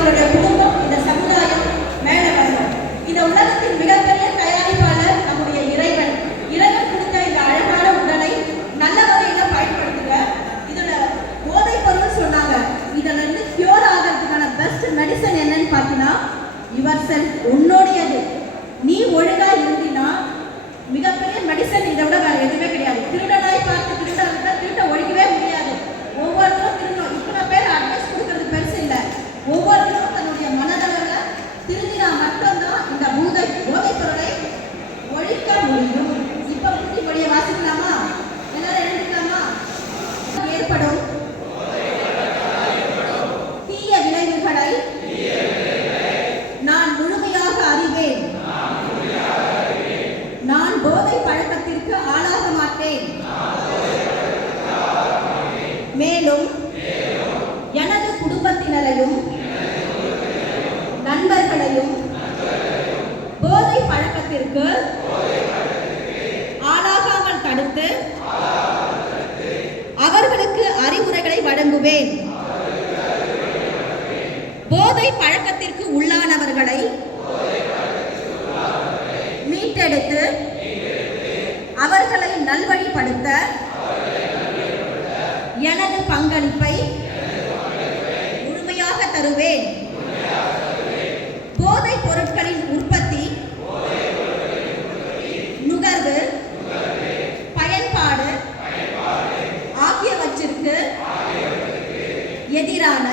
அவங்களுடைய குடும்பம் இந்த சமுதாயம் மேல வரணும் இந்த உலகத்தின் மிகப்பெரிய தயாரிப்பாளர் நம்முடைய இறைவன். இறைவன் கொடுத்த இந்த அழகான உடலை நல்ல வகையில பயன்படுத்துங்க. இதோட போதை பொருள் சொன்னாங்க. இதுல இருந்து கியூர் ஆகிறதுக்கான பெஸ்ட் மெடிசன் என்னன்னு பார்த்தீங்கன்னா யுவர் செல்ஃப் போதை பழக்கத்திற்கு ஆளாக மாட்டேன். மேலும் எனது குடும்பத்தினரையும் நண்பர்களையும் போதை பழக்கத்திற்கு ஆளாகாமல் தடுத்து அவர்களுக்கு அறிவுரைகளை வழங்குவேன். போதை பழக்கத்திற்கு அவர்களை நல்வழிப்படுத்த எனது பங்களிப்பை முழுமையாக தருவேன். போதைப் பொருட்களின் உற்பத்தி நுகர்வு பயன்பாடு ஆகியவற்றிற்கு எதிரான